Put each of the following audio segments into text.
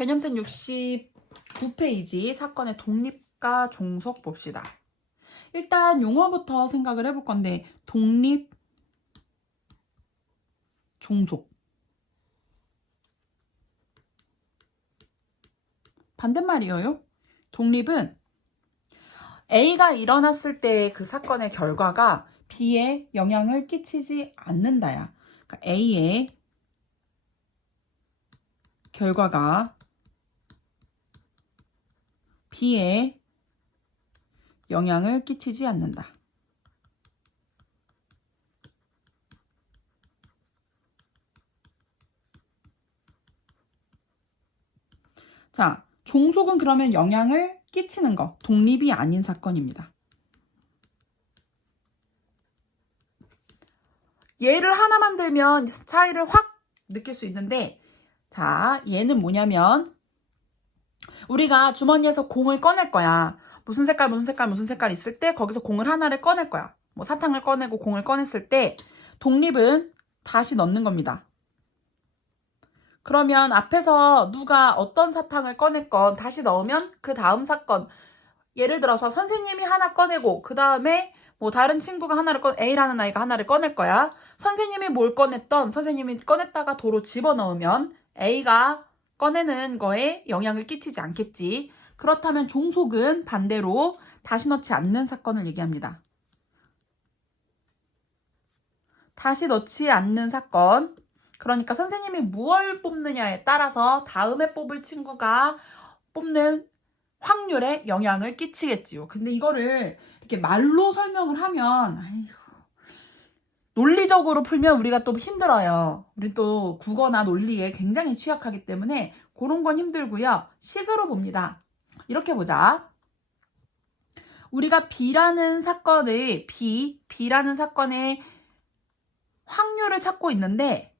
개념책 69페이지 사건의 독립과 종속 봅시다. 일단 용어부터 생각을 해볼 건데 독립, 종속. 반대말이에요. 독립은 A가 일어났을 때 그 사건의 결과가 B에 영향을 끼치지 않는다야. 그러니까 A의 결과가 B에 영향을 끼치지 않는다. 자, 종속은 그러면 영향을 끼치는 거, 독립이 아닌 사건입니다. 얘를 하나만 들면 차이를 확 느낄 수 있는데, 자, 얘는 뭐냐면 우리가 주머니에서 공을 꺼낼 거야. 무슨 색깔, 무슨 색깔, 무슨 색깔 있을 때 거기서 공을 하나를 꺼낼 거야. 뭐 사탕을 꺼내고 공을 꺼냈을 때 독립은 다시 넣는 겁니다. 그러면 앞에서 누가 어떤 사탕을 꺼냈건 다시 넣으면 그 다음 사건, 예를 들어서 선생님이 하나 꺼내고 그 다음에 뭐 다른 친구가 하나를 A라는 아이가 하나를 꺼낼 거야. 선생님이 뭘 꺼냈던 선생님이 꺼냈다가 도로 집어넣으면 A가 꺼내는 거에 영향을 끼치지 않겠지. 그렇다면 종속은 반대로 다시 넣지 않는 사건을 얘기합니다. 다시 넣지 않는 사건. 그러니까 선생님이 무엇을 뽑느냐에 따라서 다음에 뽑을 친구가 뽑는 확률에 영향을 끼치겠지요. 근데 이거를 이렇게 말로 설명을 하면 논리적으로 풀면 우리가 또 힘들어요. 우리 또 국어나 논리에 굉장히 취약하기 때문에 그런 건 힘들고요. 식으로 봅니다. 이렇게 보자. 우리가 B라는 사건의 B라는 사건의 확률을 찾고 있는데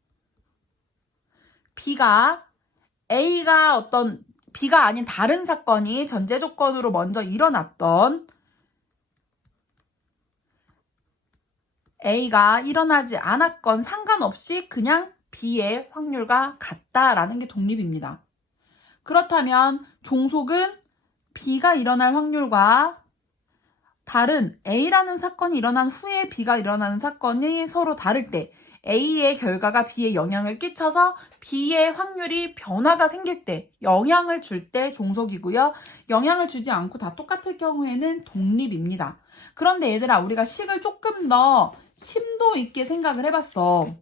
B가 아닌 다른 사건이 전제 조건으로 먼저 일어났던 A가 일어나지 않았건 상관없이 그냥 B의 확률과 같다라는 게 독립입니다. 그렇다면 종속은 B가 일어날 확률과 다른 A라는 사건이 일어난 후에 B가 일어나는 사건이 서로 다를 때 A의 결과가 B에 영향을 끼쳐서 B의 확률이 변화가 생길 때 영향을 줄 때 종속이고요. 영향을 주지 않고 다 똑같을 경우에는 독립입니다. 그런데 얘들아, 우리가 식을 조금 더 심도 있게 생각을 해봤어.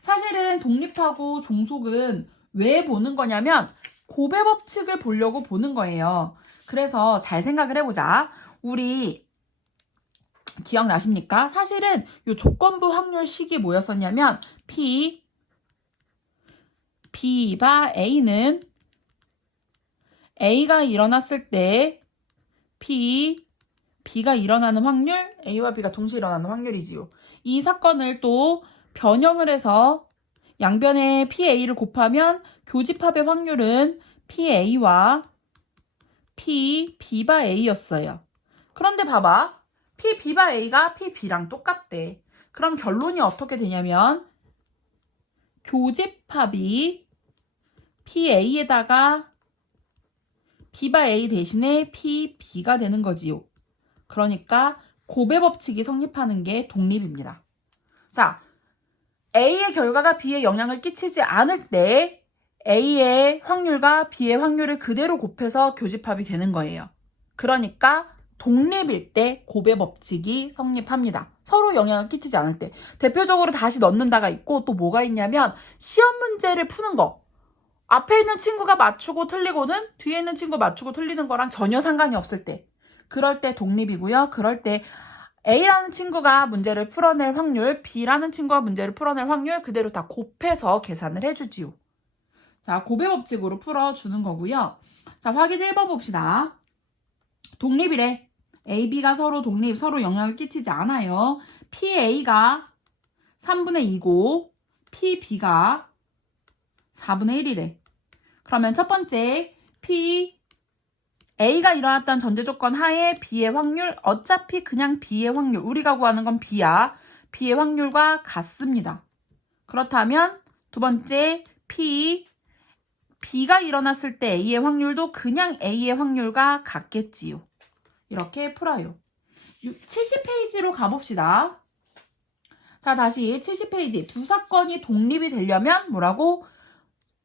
사실은 독립하고 종속은 왜 보는 거냐면 고배 법칙을 보려고 보는 거예요. 그래서 잘 생각을 해보자. 우리 기억나십니까? 사실은 이 조건부 확률 식이 뭐였었냐면 B바 A는 A가 일어났을 때 B가 일어나는 확률, A와 B가 동시에 일어나는 확률이지요. 이 사건을 또 변형을 해서 양변에 PA를 곱하면 교집합의 확률은 PA와 PB바 A였어요. 그런데 봐봐. PB바 A가 PB랑 똑같대. 그럼 결론이 어떻게 되냐면 교집합이 PA에다가 B바 A 대신에 PB가 되는 거지요. 그러니까 고배 법칙이 성립하는 게 독립입니다. 자, A의 결과가 B에 영향을 끼치지 않을 때 A의 확률과 B의 확률을 그대로 곱해서 교집합이 되는 거예요. 그러니까 독립일 때 고배 법칙이 성립합니다. 서로 영향을 끼치지 않을 때. 대표적으로 다시 넣는다가 있고 또 뭐가 있냐면 시험 문제를 푸는 거. 앞에 있는 친구가 맞추고 틀리고는 뒤에 있는 친구가 맞추고 틀리는 거랑 전혀 상관이 없을 때. 그럴 때 독립이고요. 그럴 때 A라는 친구가 문제를 풀어낼 확률, B라는 친구가 문제를 풀어낼 확률 그대로 다 곱해서 계산을 해주지요. 자, 고배 법칙으로 풀어주는 거고요. 자, 확인 1번 봅시다. 독립이래. A, B가 서로 독립, 서로 영향을 끼치지 않아요. PA가 3분의 2고 PB가 4분의 1이래. 그러면 첫 번째 A가 일어났던 전제 조건 하에 B의 확률, 어차피 그냥 B의 확률, 우리가 구하는 건 B야. B의 확률과 같습니다. 그렇다면 두 번째 B가 일어났을 때 A의 확률도 그냥 A의 확률과 같겠지요. 이렇게 풀어요. 70페이지로 가봅시다. 자, 다시 70페이지. 두 사건이 독립이 되려면 뭐라고?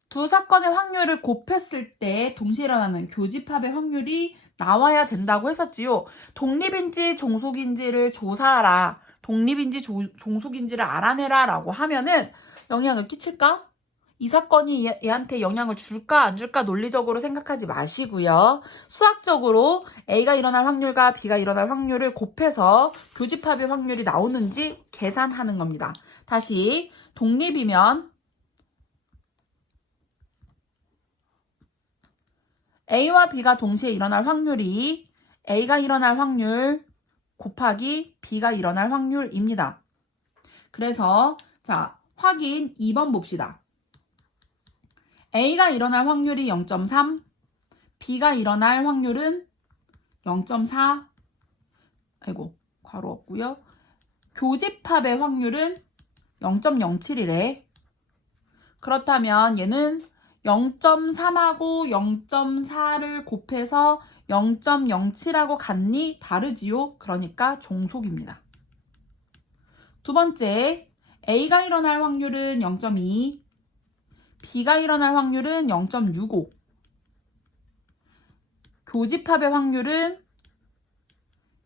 두 사건의 확률을 곱했을 때 동시에 일어나는 교집합의 확률이 나와야 된다고 했었지요. 독립인지 종속인지를 조사하라. 독립인지 종속인지를 알아내라 라고 하면은 영향을 끼칠까? 이 사건이 얘한테 영향을 줄까 안 줄까 논리적으로 생각하지 마시고요. 수학적으로 A가 일어날 확률과 B가 일어날 확률을 곱해서 교집합의 확률이 나오는지 계산하는 겁니다. 다시 독립이면 A와 B가 동시에 일어날 확률이 A가 일어날 확률 곱하기 B가 일어날 확률입니다. 그래서 자, 확인 2번 봅시다. A가 일어날 확률이 0.3, B가 일어날 확률은 0.4, 아이고, 괄호 없고요. 교집합의 확률은 0.07이래. 그렇다면 얘는 0.3하고 0.4를 곱해서 0.07하고 같니? 다르지요? 그러니까 종속입니다. 두 번째, A가 일어날 확률은 0.2, B가 일어날 확률은 0.65. 교집합의 확률은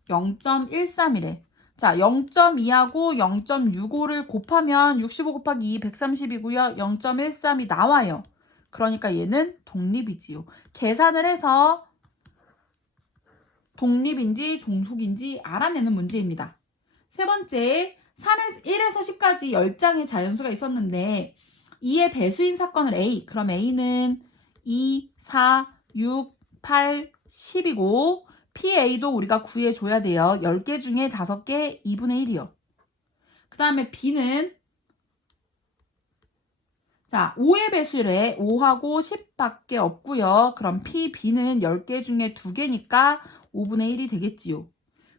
0.13이래. 자, 0.2하고 0.65를 곱하면 65 곱하기 2, 130이고요. 0.13이 나와요. 그러니까 얘는 독립이지요. 계산을 해서 독립인지 종속인지 알아내는 문제입니다. 세 번째, 1에서 10까지 10장의 자연수가 있었는데 2의 배수인 사건을 A, 그럼 A는 2, 4, 6, 8, 10이고 PA도 우리가 구해줘야 돼요. 10개 중에 5개 2분의 1이요. 그 다음에 B는 자, 5의 배수래. 5하고 10밖에 없고요. 그럼 PB는 10개 중에 2개니까 5분의 1이 되겠지요.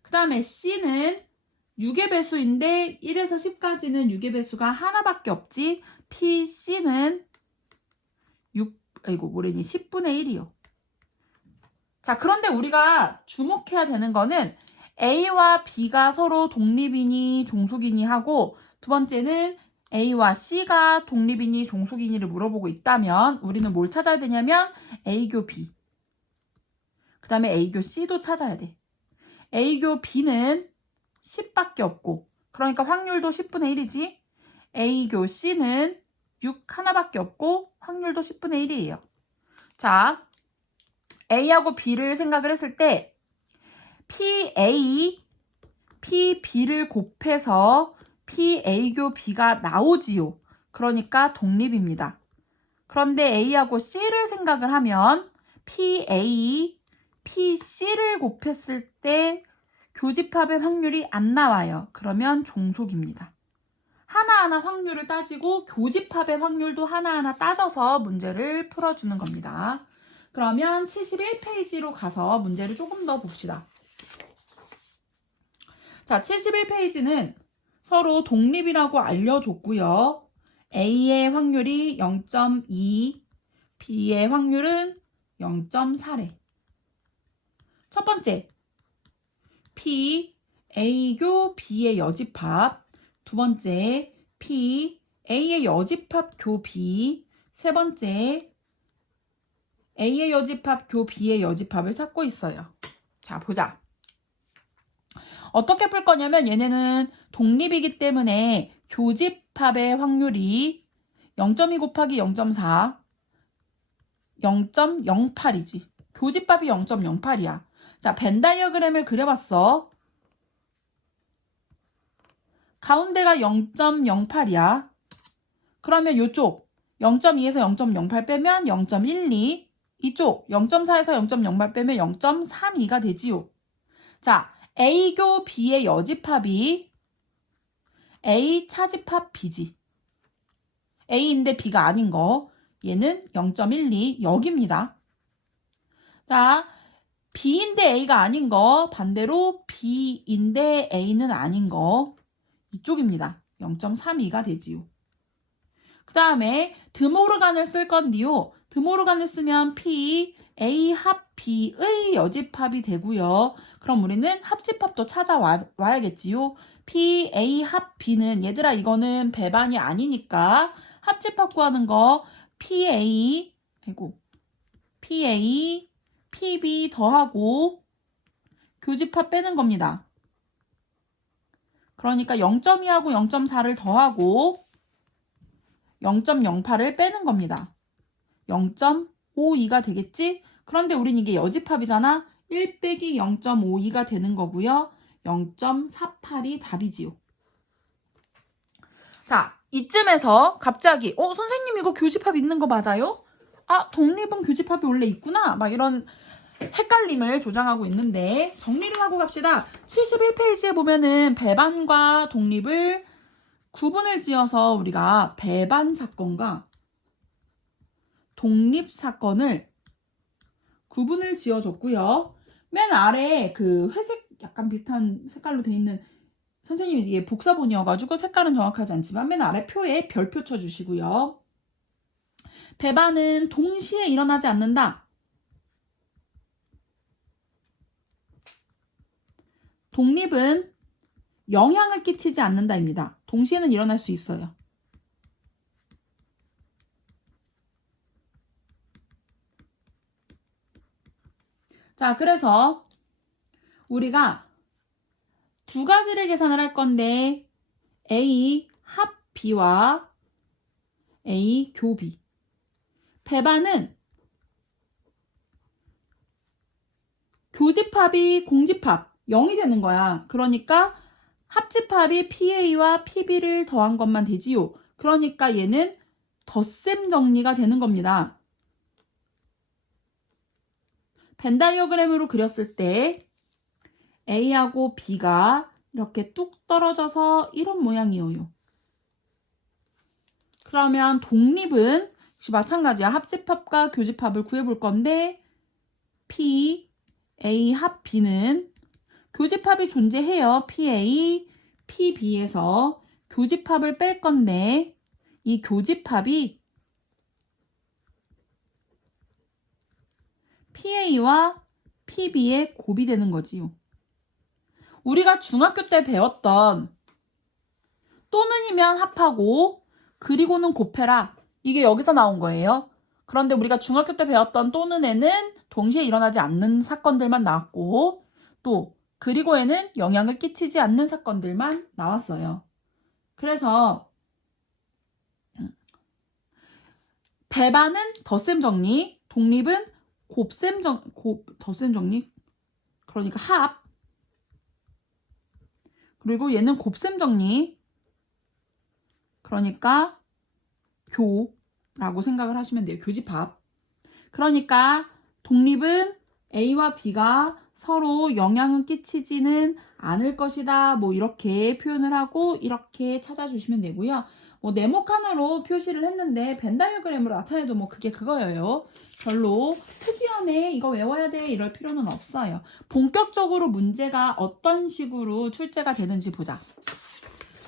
그 다음에 C는 6의 배수인데 1에서 10까지는 6의 배수가 하나밖에 없지. PC는 10분의 1이요. 자, 그런데 우리가 주목해야 되는 거는 A와 B가 서로 독립이니 종속이니 하고 두 번째는 A와 C가 독립이니 종속이니를 물어보고 있다면 우리는 뭘 찾아야 되냐면 A교 B 그 다음에 A교 C도 찾아야 돼. A교 B는 10밖에 없고 그러니까 확률도 10분의 1이지. A교 C는 6 하나밖에 없고 확률도 10분의 1이에요. 자, A하고 B를 생각을 했을 때 PA, PB를 곱해서 PA교 B가 나오지요. 그러니까 독립입니다. 그런데 A하고 C를 생각을 하면 PA, PC를 곱했을 때 교집합의 확률이 안 나와요. 그러면 종속입니다. 하나하나 확률을 따지고 교집합의 확률도 하나하나 따져서 문제를 풀어주는 겁니다. 그러면 71페이지로 가서 문제를 조금 더 봅시다. 자, 71페이지는 서로 독립이라고 알려줬고요. A의 확률이 0.2, B의 확률은 0.4래. 첫 번째, P, A교 B의 여집합. 두 번째, P, A의 여집합 교 B. 세 번째, A의 여집합 교 B의 여집합을 찾고 있어요. 자, 보자. 어떻게 풀 거냐면 얘네는 독립이기 때문에 교집합의 확률이 0.2 곱하기 0.4, 0.08이지. 교집합이 0.08이야. 자, 벤 다이어그램을 그려봤어. 가운데가 0.08이야. 그러면 이쪽 0.2에서 0.08 빼면 0.12, 이쪽 0.4에서 0.08 빼면 0.32가 되지요. 자, A교 B의 여집합이 A 차집합 B지. A인데 B가 아닌 거. 얘는 0.12 여기입니다. 자, B인데 A가 아닌 거. 반대로 B인데 A는 아닌 거. 이쪽입니다. 0.32가 되지요. 그 다음에 드모르간을 쓸 건데요. 드모르간을 쓰면 P, A 합 B의 여집합이 되고요. 그럼 우리는 합집합도 찾아와야겠지요. P, A 합 B는 얘들아 이거는 배반이 아니니까 합집합 구하는 거 PA, PA, PB 더하고 교집합 빼는 겁니다. 그러니까 0.2하고 0.4를 더하고 0.08을 빼는 겁니다. 0.52가 되겠지? 그런데 우린 이게 여집합이잖아? 1 빼기 0.52가 되는 거고요. 0.48이 답이지요. 자, 이쯤에서 갑자기 선생님 이거 교집합 있는 거 맞아요? 아, 독립은 교집합이 원래 있구나? 막 이런 헷갈림을 조장하고 있는데 정리를 하고 갑시다. 71페이지에 보면은 배반과 독립을 구분을 지어서 우리가 배반 사건과 독립 사건을 구분을 지어줬고요. 맨 아래 그 회색 약간 비슷한 색깔로 돼 있는 선생님이 이게 복사본이어가지고 색깔은 정확하지 않지만 맨 아래 표에 별표 쳐주시고요. 배반은 동시에 일어나지 않는다. 독립은 영향을 끼치지 않는다입니다. 동시에는 일어날 수 있어요. 자, 그래서 우리가 두 가지를 계산을 할 건데 A 합 B와 A 교비. 배반은 교집합이 공집합 0이 되는 거야. 그러니까 합집합이 PA와 PB를 더한 것만 되지요. 그러니까 얘는 덧셈 정리가 되는 겁니다. 벤 다이어그램으로 그렸을 때 A하고 B가 이렇게 뚝 떨어져서 이런 모양이에요. 그러면 독립은 역시 마찬가지야. 합집합과 교집합을 구해볼 건데 P, A 합 B는 교집합이 존재해요. PA, PB에서 교집합을 뺄 건데 이 교집합이 PA와 PB의 곱이 되는 거지요. 우리가 중학교 때 배웠던 또는이면 합하고 그리고는 곱해라. 이게 여기서 나온 거예요. 그런데 우리가 중학교 때 배웠던 또는에는 동시에 일어나지 않는 사건들만 나왔고 또 그리고에는 영향을 끼치지 않는 사건들만 나왔어요. 그래서 배반은 덧셈 정리, 독립은 덧셈 정리, 그러니까 합, 그리고 얘는 곱셈 정리, 그러니까 교라고 생각을 하시면 돼요. 교집합. 그러니까 독립은 A와 B가 서로 영향을 끼치지는 않을 것이다. 뭐 이렇게 표현을 하고 이렇게 찾아주시면 되고요. 뭐 네모칸으로 표시를 했는데 벤 다이어그램으로 나타내도 뭐 그게 그거예요. 별로 특이하네, 이거 외워야 돼 이럴 필요는 없어요. 본격적으로 문제가 어떤 식으로 출제가 되는지 보자.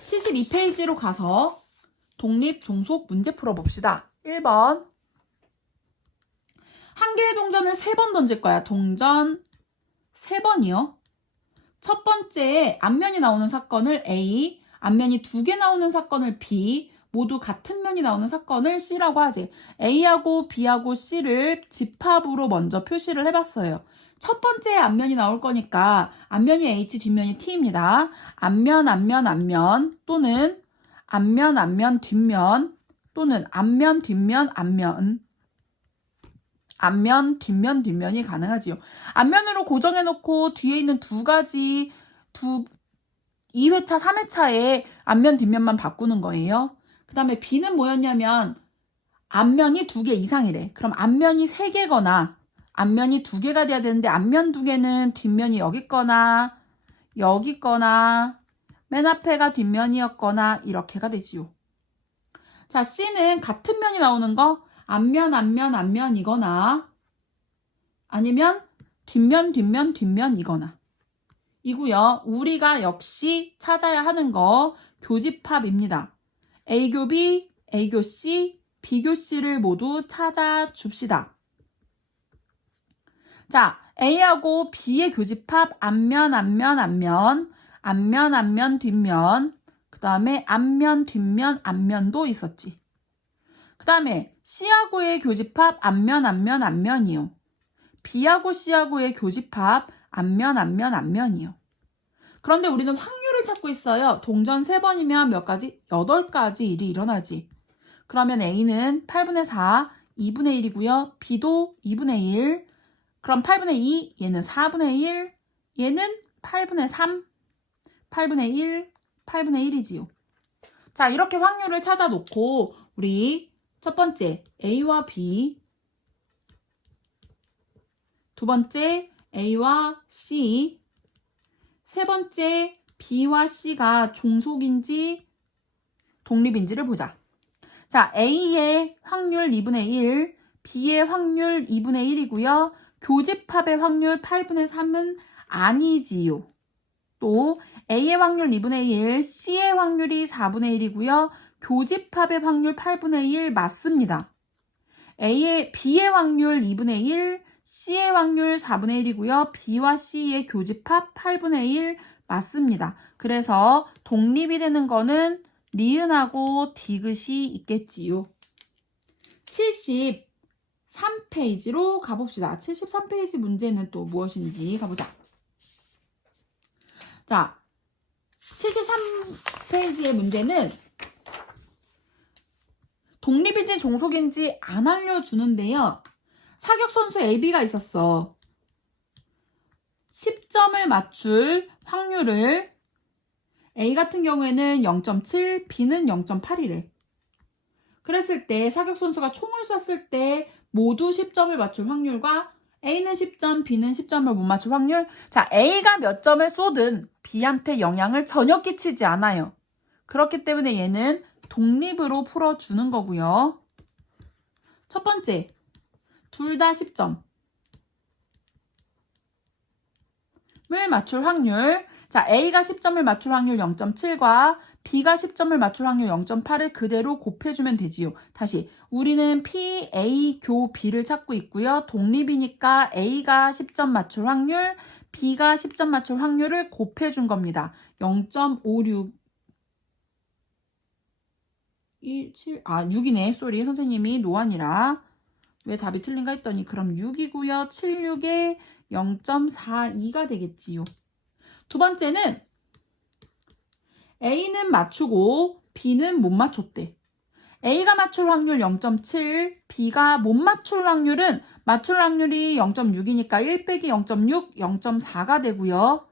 72페이지로 가서 독립 종속 문제 풀어봅시다. 1번. 한 개의 동전을 3번 던질 거야. 동전 3번이요. 첫 번째 앞면이 나오는 사건을 A, 앞면이 2개 나오는 사건을 B, 모두 같은 면이 나오는 사건을 C라고 하지. A하고 B하고 C를 집합으로 먼저 표시를 해봤어요. 첫 번째 앞면이 나올 거니까 앞면이 H, 뒷면이 T입니다. 앞면, 앞면, 앞면 또는 앞면, 앞면, 뒷면 또는 앞면, 뒷면, 앞면. 앞면, 뒷면, 뒷면이 가능하지요. 앞면으로 고정해놓고 뒤에 있는 2회차, 3회차에 앞면, 뒷면만 바꾸는 거예요. 그 다음에 B는 뭐였냐면 앞면이 2개 이상이래. 그럼 앞면이 3개거나 앞면이 2개가 돼야 되는데 앞면 2개는 뒷면이 여기 있거나 여기 있거나 맨 앞에가 뒷면이었거나 이렇게가 되지요. 자, C는 같은 면이 나오는 거 앞면, 앞면, 앞면이거나 아니면 뒷면, 뒷면, 뒷면이거나 이고요. 우리가 역시 찾아야 하는 거 교집합입니다. A교 B, A교 C, 비교씨를 모두 찾아줍시다. 자, A하고 B의 교집합 앞면, 앞면, 앞면, 앞면, 앞면, 뒷면, 그 다음에 앞면, 뒷면, 앞면도 있었지. 그 다음에 C하고의 교집합 앞면, 앞면, 앞면이요. B하고 C하고의 교집합 앞면, 앞면, 앞면이요. 그런데 우리는 확률을 찾고 있어요. 동전 3번이면 몇 가지? 8가지 일이 일어나지. 그러면 A는 8분의 4, 2분의 1이고요. B도 2분의 1. 그럼 8분의 2, 얘는 4분의 1, 얘는 8분의 3, 8분의 1, 8분의 1이지요. 자, 이렇게 확률을 찾아 놓고 우리 첫 번째 A와 B, 두 번째 A와 C, 세 번째 B와 C가 종속인지 독립인지를 보자. 자, A의 확률 2분의 1, B의 확률 2분의 1이고요. 교집합의 확률 8분의 3은 아니지요. 또 A의 확률 2분의 1, C의 확률이 4분의 1이고요. 교집합의 확률 8분의 1 맞습니다. B의 확률 2분의 1, C의 확률 4분의 1이고요. B와 C의 교집합 8분의 1 맞습니다. 그래서 독립이 되는 거는 니은하고 디귿이 있겠지요. 73페이지로 가봅시다. 73페이지 문제는 또 무엇인지 가보자. 자, 73페이지의 문제는 독립인지 종속인지 안 알려주는데요. 사격선수 AB가 있었어. 10점을 맞출 확률을 A 같은 경우에는 0.7, B는 0.8이래. 그랬을 때 사격선수가 총을 쐈을 때 모두 10점을 맞출 확률과 A는 10점, B는 10점을 못 맞출 확률. 자, A가 몇 점을 쏘든 B한테 영향을 전혀 끼치지 않아요. 그렇기 때문에 얘는 독립으로 풀어주는 거고요. 첫 번째, 둘 다 10점을 맞출 확률. 자, A가 10점을 맞출 확률 0.7과 B가 10점을 맞출 확률 0.8을 그대로 곱해주면 되지요. 다시, 우리는 P, A, 교, B를 찾고 있고요. 독립이니까 A가 10점 맞출 확률, B가 10점 맞출 확률을 곱해준 겁니다. 0.56 6이네. 쏘리. 선생님이 노안이라. 왜 답이 틀린가 했더니 그럼 6이고요. 76에 0.42가 되겠지요. 두 번째는 A는 맞추고 B는 못 맞췄대. A가 맞출 확률 0.7, B가 못 맞출 확률은 맞출 확률이 0.6이니까 1 빼기 0.6, 0.4가 되고요.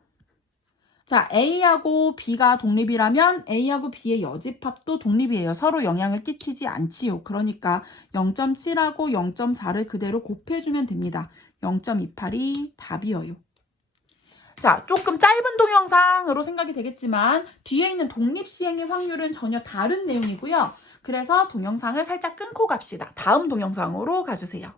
자, A하고 B가 독립이라면 A하고 B의 여집합도 독립이에요. 서로 영향을 끼치지 않지요. 그러니까 0.7하고 0.4를 그대로 곱해주면 됩니다. 0.28이 답이에요. 자, 조금 짧은 동영상으로 생각이 되겠지만 뒤에 있는 독립시행의 확률은 전혀 다른 내용이고요. 그래서 동영상을 살짝 끊고 갑시다. 다음 동영상으로 가주세요.